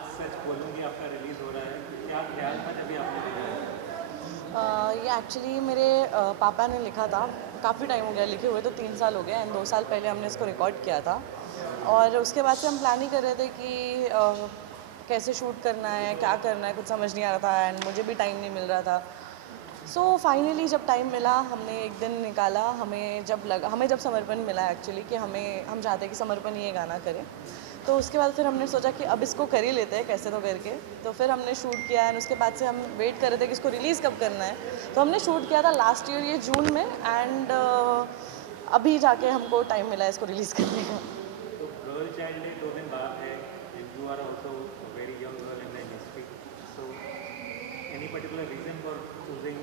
आज सच बोलूँगी आपका रिलीज़ हो रहा है, तो क्या ख्याल था जब ये आपने देखा? ये एक्चुअली मेरे पापा ने लिखा था। काफ़ी टाइम हो गया लिखे हुए, तो 3 साल हो गए एंड 2 साल पहले हमने इसको रिकॉर्ड किया था। और उसके बाद से हम प्लान ही कर रहे थे कि कैसे शूट करना है, क्या करना है, कुछ समझ नहीं आ रहा था एंड मुझे भी टाइम नहीं मिल रहा था। सो फाइनली जब टाइम मिला, हमने एक दिन निकाला। हमें जब समर्पण मिला एक्चुअली कि हम चाहते हैं कि समर्पण ये गाना करें, तो उसके बाद फिर हमने सोचा कि अब इसको कर ही लेते हैं कैसे तो करके। तो फिर हमने शूट किया एंड उसके बाद से हम वेट कर रहे थे कि इसको रिलीज़ कब करना है। तो हमने शूट किया था लास्ट ईयर ये जून में एंड अभी जाके हमको टाइम मिला है इसको रिलीज़ करने का। तो गर्ल चाइल्ड डे 2 दिन बाद है and you are also a very young girl in the industry, so any particular reason for choosing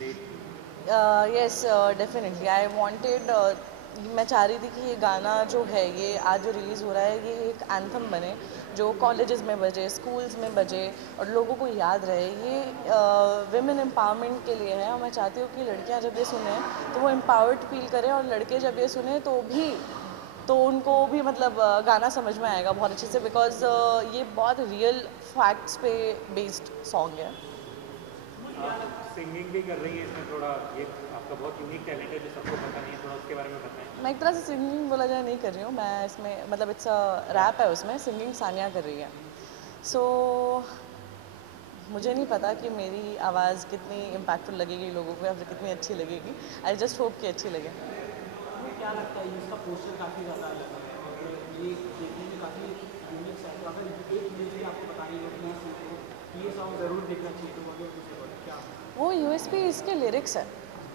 date? Yes, definitely I wanted. मैं चाह रही थी कि ये गाना जो है, ये आज जो रिलीज़ हो रहा है, ये एक एंथम बने जो कॉलेजेस में बजे, स्कूल्स में बजे और लोगों को याद रहे। ये विमेन एम्पावरमेंट के लिए है और मैं चाहती हूँ कि लड़कियाँ जब ये सुने तो वो एम्पावर्ड फील करें और लड़के जब ये सुने तो उनको भी मतलब गाना समझ में आएगा बहुत अच्छे से, बिकॉज ये बहुत रियल फैक्ट्स पे बेस्ड सॉन्ग है। आप सिंगिंग भी कर रही हैं इसमें, थोड़ा ये आपका बहुत यूनिक टैलेंट है जो सबको पता नहीं है, थोड़ा उसके बारे में बताएं। मैं एक तरह से सिंगिंग बोला जाए नहीं कर रही हूँ मैं इसमें, मतलब इट्स अ रैप है, उसमें सिंगिंग सानिया कर रही है। सो मुझे नहीं पता कि मेरी आवाज़ कितनी इम्पैक्टफुल लगेगी लोगों को या फिर कितनी अच्छी लगेगी। आई जस्ट होप कि अच्छी लगे। हमें क्या लगता है इसका पोस्टर काफ़ी ज़्यादा अलग है और ये देखने में काफ़ी यूनिक सा है। तो अगर एक इमेज भी आपको बतानी हो कि इस चीज़ को कि ये सॉन्ग ज़रूर देखना चाहिए, तो अगर कुछ और क्या? वो यूएसपी इसके लिरिक्स है,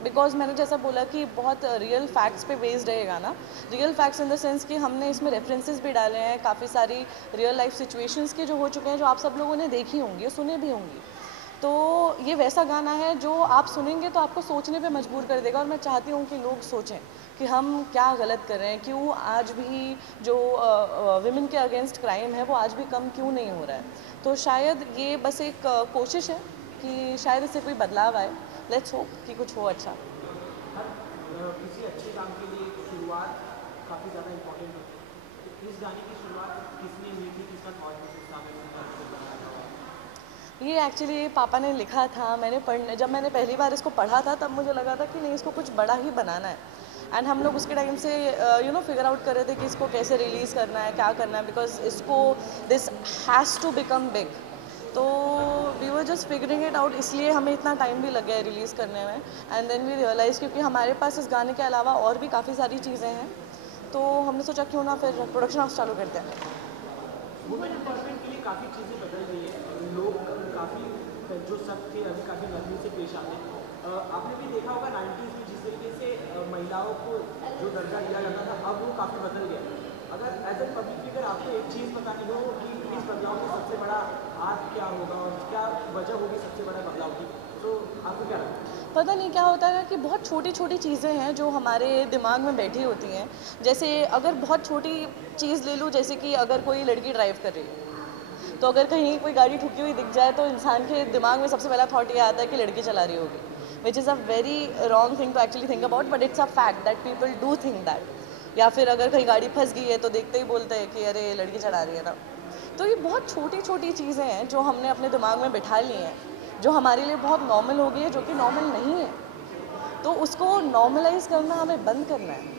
बिकॉज मैंने जैसा बोला कि बहुत रियल फैक्ट्स पे बेस्ड है ये गाना। Real facts in the sense कि हमने इसमें रेफरेंसेस भी डाले हैं काफ़ी सारी रियल लाइफ सिचुएशंस के जो हो चुके हैं, जो आप सब लोगों ने देखी होंगी, सुने भी होंगी। तो ये वैसा गाना है जो आप सुनेंगे तो आपको सोचने पे मजबूर कर देगा और मैं चाहती हूँ कि लोग सोचें कि हम क्या गलत कर रहे हैं, क्यों आज भी जो विमेन के अगेंस्ट क्राइम है वो आज भी कम क्यों नहीं हो रहा है। तो शायद ये बस एक कोशिश है कि शायद इससे कोई बदलाव आए। लेट्स होप कि कुछ हो अच्छा। हर किसी अच्छे काम के लिए शुरुआत काफ़ी ज़्यादा इम्पोर्टेंट होती है। तो इस गाने की शुरुआत किसने हुई थी, किसका थॉट प्रोसेस था, मैं इसको बनाया था? ये एक्चुअली पापा ने लिखा था। जब मैंने पहली बार इसको पढ़ा था तब मुझे लगा था कि नहीं, इसको कुछ बड़ा ही बनाना है। एंड हम लोग उसके टाइम से फिगर आउट कर रहे थे कि इसको कैसे रिलीज़ करना है, क्या करना है, बिकॉज इसको this has to become big. तो we were just figuring it out, इसलिए हमें इतना टाइम भी लग गया है रिलीज़ करने में। एंड देन वी रियलाइज़, क्योंकि हमारे पास इस गाने के अलावा और भी काफ़ी सारी चीज़ें हैं, तो हमने सोचा क्यों ना फिर प्रोडक्शन हाउस चालू करते हैं। वुमेन एम्पावरमेंट के लिए काफ़ी चीज़ें बदल रही है। लोग काफ़ी जो सब थे अभी काफ़ी नरमी से पेश आते हैं। आपने भी देखा होगा 90s में जिस तरीके से महिलाओं को जो दर्जा दिया जाता था, अब वो काफ़ी बदल गया। अगर एज ए पब्लिक फिगर आपको एक चीज़ बतानी हो कि इस बदलाव में सबसे बड़ा हाथ क्या होगा और क्या वजह होगी सबसे बड़ा बदलाव की, तो आपको क्या लगता है? पता नहीं क्या होता है ना कि बहुत छोटी छोटी चीज़ें हैं जो हमारे दिमाग में बैठी होती हैं। जैसे अगर बहुत छोटी चीज़ ले लूँ, जैसे कि अगर कोई लड़की ड्राइव कर रही है, तो अगर कहीं कोई गाड़ी ठुकी हुई दिख जाए तो इंसान के दिमाग में सबसे पहला थॉट ये आता है कि लड़की चला रही होगी, which is a very wrong thing to actually think about, but it's a fact that people do think that. या फिर अगर कहीं गाड़ी फंस गई है तो देखते ही बोलते हैं कि अरे लड़की चढ़ा रही है ना। तो ये बहुत छोटी छोटी चीज़ें हैं जो हमने अपने दिमाग में बिठा ली हैं, जो हमारे लिए बहुत नॉर्मल हो गई है, जो कि नॉर्मल नहीं है। तो उसको नॉर्मलाइज करना हमें बंद करना है।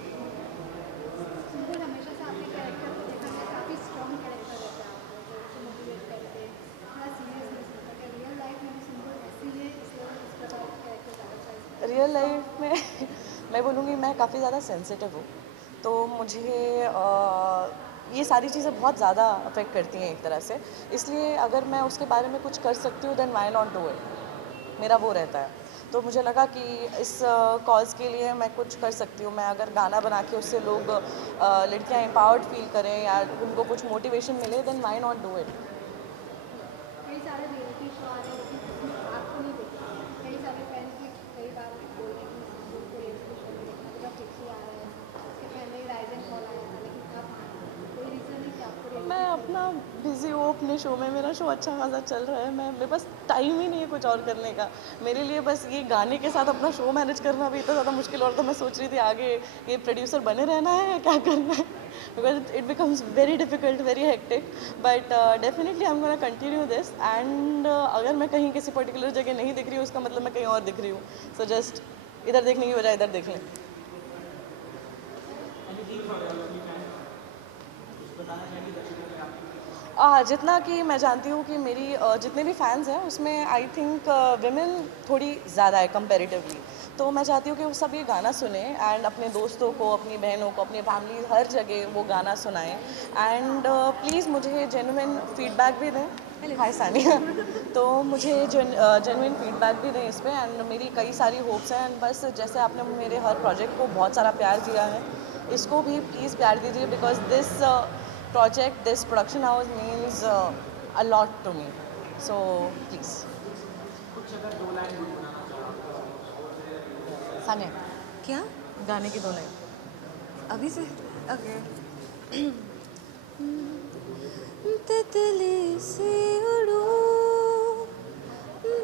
सिंपल हमेशा से आपके कैरेक्टर को देखा गया, काफ़ी स्ट्रॉन्ग कैरेक्टर रहता है आपको, लोगों को मोटिवेट करते, थोड़ा सीरियसनेस रहता है। रियल लाइफ में भी सिंपल ऐसी है, इसलिए इस प्रकार का कैरेक्टर ज़्यादा चॉइस किया रियल लाइफ में मैं बोलूँगी मैं काफ़ी ज़्यादा सेंसिटिव हूँ, तो मुझे ये सारी चीज़ें बहुत ज़्यादा अफेक्ट करती हैं एक तरह से। इसलिए अगर मैं उसके बारे में कुछ कर सकती हूँ then why not do it, मेरा वो रहता है। तो मुझे लगा कि इस कॉज़ के लिए मैं कुछ कर सकती हूँ। मैं अगर गाना बना के उससे लोग लड़कियाँ एम्पावर्ड फील करें या उनको कुछ मोटिवेशन मिले, then why not do it. कई सारे रियलिटी शो आ रहे हैं लेकिन उसमें आपको नहीं देखा, कई सारे फैंस भी कई बार बोल रहे हैं कि सिंधु को रियलिटी शो में देखना, अभी फिर से आ रहा है। उसके पहले ही राइज एंड फॉल आया था, लेकिन अब कोई रीज़न है कि आपको मैं रियलिटी शो अपना बिज़ी हूँ अपने शो में, मेरा शो अच्छा खासा चल रहा है। मेरे पास टाइम ही नहीं है कुछ और करने का। मेरे लिए बस ये गाने के साथ अपना शो मैनेज करना भी इतना ज़्यादा मुश्किल, और तो मैं सोच रही थी आगे ये प्रोड्यूसर बने रहना है या क्या करना है। because it becomes very difficult, very hectic. But definitely I'm gonna continue this. And अगर मैं कहीं किसी पर्टिकुलर जगह नहीं दिख रही हूँ उसका मतलब मैं कहीं और दिख रही हूँ. So just इधर देखने की बजाय इधर देख लें. जितना कि मैं जानती हूँ कि मेरी जितने भी फैंस हैं उसमें आई थिंक विमेन थोड़ी ज़्यादा है कंपैरेटिवली. तो मैं चाहती हूँ कि वो सब ये गाना सुने एंड अपने दोस्तों को, अपनी बहनों को, अपनी फैमिली, हर जगह वो गाना सुनाएं. एंड प्लीज़ मुझे जेन्युइन फीडबैक भी दें. हाय सानिया. तो मुझे जेन्युइन फीडबैक भी दें इस पर. एंड मेरी कई सारी होप्स हैं. एंड बस जैसे आपने मेरे हर प्रोजेक्ट को बहुत सारा प्यार दिया है, इसको भी प्लीज़ प्यार दीजिए. Because this project, this production house means a lot to me. So please. Sania, क्या गाने की 2 लाइन. अभी से ओके तितली से उड़ूं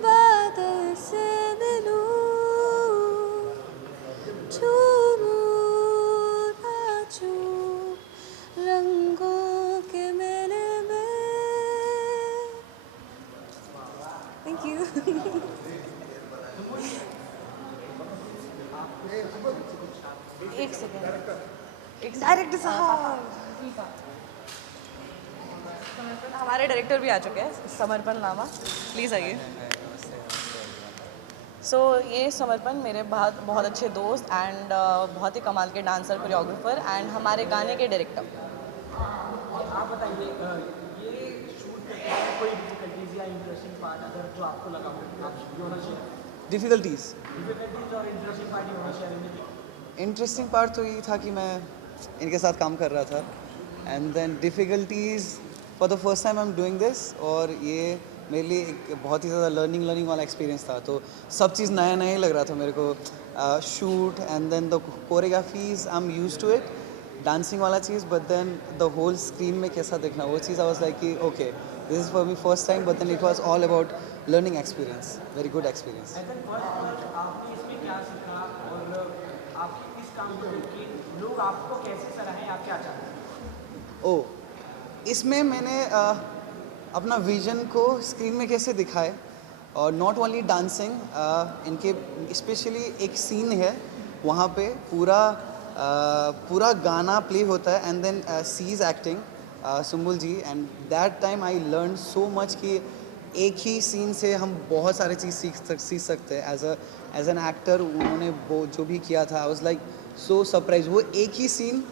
बादल से मिलूं झूमूं नाचूं रंगों के मेले में. Thank you. एक सेकेंड. डायरेक्टर साहब हमारे डायरेक्टर भी आ चुके हैं, समर्पण लामा. प्लीज़ आइए. सो ये समर्पण मेरे बहुत बहुत अच्छे दोस्त एंड बहुत ही कमाल के डांसर, कोरियोग्राफर एंड हमारे गाने के डायरेक्टर. आप बताइए ये शूट करते हैं कोई डिफिकल्टीज या इंटरेस्टिंग पार्ट अगर जो आपको लगा हो आप you want to share. Difficulties difficulties और interesting part you want to share anything. Interesting part तो ये था कि मैं इनके साथ काम कर रहा था. And then difficulties for the first time I am doing this. और ये मेरे लिए एक बहुत ही ज़्यादा लर्निंग वाला एक्सपीरियंस था. तो सब चीज़ नया नया ही लग रहा था मेरे को. Shoot and then the choreographies I am used to it. Dancing वाला चीज़, but then the whole screen में कैसा देखना वो चीज़ आई वाज लाइक कि okay this is for me first time. But then it was all about learning experience. Very good experience. As an first आपने इसमें क्या सीखा और आपके इस काम को देख के लोग आपको कैसे सराहें, आप क्या चाहते हैं. ओ इसमें मैंने अपना विजन को स्क्रीन में कैसे दिखाए. और नॉट ओनली डांसिंग, इनके स्पेशली एक सीन है वहाँ पे पूरा गाना प्ले होता है and then she is acting Sumbul ji. And that time I learn so much कि एक ही सीन से हम बहुत सारे चीज़ सीख सकते हैं. एज एन एक्टर उन्होंने वो जो भी किया था आई वाज लाइक सो सरप्राइज. वो एक ही सीन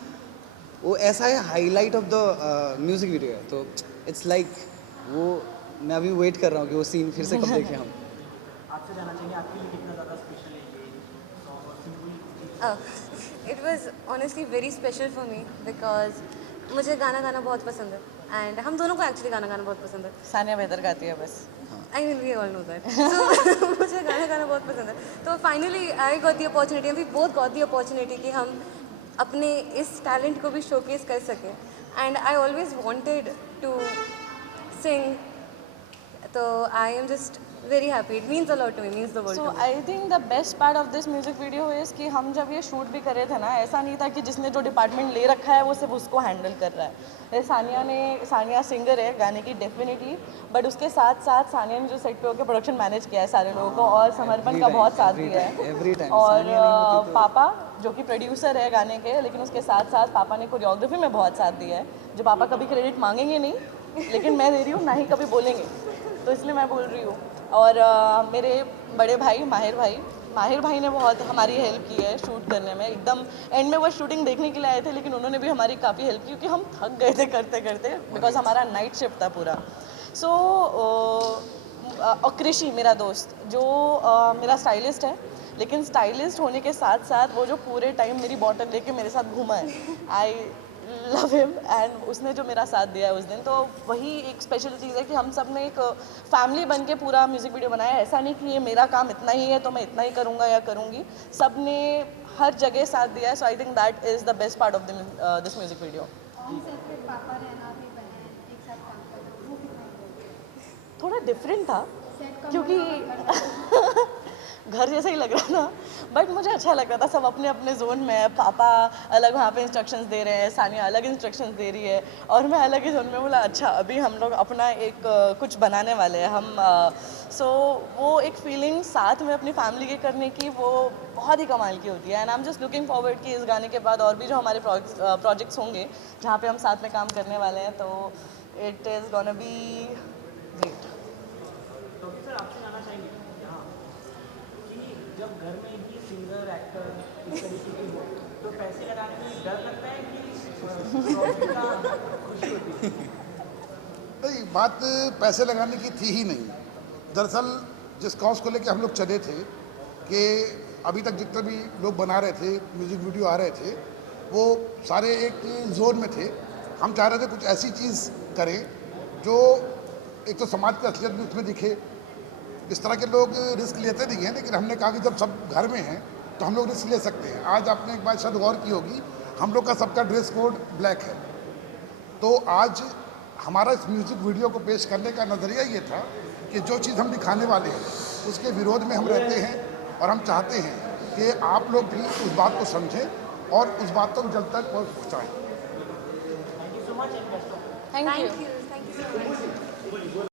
वो ऐसा है highlight of the music video है. तो इट्स लाइक वो मैं अभी वेट कर रहा हूँ कि वो सीन फिर से कब देखें हम. आपसे जानना चाहिए आपके लिए कितना ज़्यादा स्पेशल है ये सॉन्ग और simple. Oh, it was honestly very special for me because मुझे गाना गाना बहुत पसंद है एंड हम दोनों को एक्चुअली गाना गाना बहुत पसंद है. सानिया बेहतर गाती है बस. I mean we all know that. So मुझे गाना गाना बहुत पसंद है. तो finally I got the opportunity, we both got the opportunity कि हम अपने इस टैलेंट को भी शोकेस कर सकें. And I always wanted to sing. तो I am just very happy. It means a lot to me, means the world so to me. I think the best part of this music video is कि हम जब ये shoot भी कर रहे थे ना, ऐसा नहीं था कि जिसने जो डिपार्टमेंट ले रखा है वो सिर्फ उसको हैंडल कर रहा है. जैसे सानिया सिंगर है गाने की डेफिनेटली, बट उसके साथ साथ सानिया ने जो सेट पे होकर प्रोडक्शन मैनेज किया है सारे लोगों को और समर्पण का बहुत साथ दिया every है. time. और सानिया नहीं होती तो- पापा जो कि प्रोड्यूसर है गाने के, लेकिन उसके साथ साथ पापा ने कोरियोग्राफी में बहुत साथ दिया है. जो पापा कभी क्रेडिट मांगेंगे नहीं लेकिन मैं दे रही हूँ, ना ही कभी बोलेंगे, तो इसलिए मैं बोल रही हूँ. और मेरे बड़े भाई माहिर भाई ने बहुत हमारी हेल्प की है शूट करने में. एकदम एंड में वो शूटिंग देखने के लिए आए थे, लेकिन उन्होंने भी हमारी काफ़ी हेल्प की क्योंकि हम थक गए थे करते करते, बिकॉज हमारा नाइट शिफ्ट था पूरा. सो और कृषि मेरा दोस्त जो मेरा स्टाइलिस्ट है, लेकिन स्टाइलिस्ट होने के साथ साथ वो जो पूरे टाइम मेरी बॉटल लेके मेरे साथ घूमा है, आई लव हिम. एंड उसने जो मेरा साथ दिया है उस दिन, तो वही एक स्पेशल चीज़ है कि हम सब ने एक फैमिली बन के पूरा म्यूज़िक वीडियो बनाया है. ऐसा नहीं कि ये मेरा काम इतना ही है तो मैं इतना ही करूँगा या करूँगी. सब ने हर जगह साथ दिया है. So I think that is the best part of this music video. On set पे पापा रहना भी बहन एक साथ काम करना वो कितना important है? थोड़ा डिफरेंट था सेट का क्योंकि घर जैसा ही लग रहा था, बट मुझे अच्छा लग रहा था। सब अपने अपने जोन में है, पापा अलग वहाँ पे इंस्ट्रक्शंस दे रहे हैं, सानिया अलग इंस्ट्रक्शंस दे रही है और मैं अलग ही जोन में। बोला अच्छा अभी हम लोग अपना एक कुछ बनाने वाले हैं हम। सो वो एक फीलिंग साथ में अपनी फैमिली के करने की वो बहुत ही कमाल की होती है। And I am just looking forward कि इस गाने के बाद और भी जो हमारे प्रोजेक्ट्स होंगे जहाँ पे हम साथ में काम करने वाले हैं, तो it is gonna be great. Doctor sir आपसे जानना चाहेंगे यहाँ कि जब घर में ही सिंगर एक्टर इस तरीके के हो तो पैसे लगाने में डर लगता है कि profit का खुशी होती है? नहीं, बात पैसे लगाने की थी ही नहीं। दरअसल जिस कॉज को लेकर हम लोग चले थे कि अभी तक जितने भी लोग बना रहे थे, म्यूज़िक वीडियो आ रहे थे, वो सारे एक जोन में थे। हम चाह रहे थे कुछ ऐसी चीज़ करें जो एक तो समाज की असलियत भी उसमें दिखे। इस तरह के लोग रिस्क लेते नहीं हैं, लेकिन हमने कहा कि जब सब घर में हैं तो हम लोग रिस्क ले सकते हैं। आज आपने एक बात शायद गौर की होगी, हम लोग का सबका ड्रेस कोड ब्लैक है। तो आज हमारा इस म्यूज़िक वीडियो को पेश करने का नज़रिया ये था कि जो चीज़ हम दिखाने वाले हैं उसके विरोध में हम रहते हैं और हम चाहते हैं कि आप लोग भी उस बात को समझें और उस बात को जल्द तक पहुँचाएँ। Thank you so much and best of luck. Thank you. Thank you so much.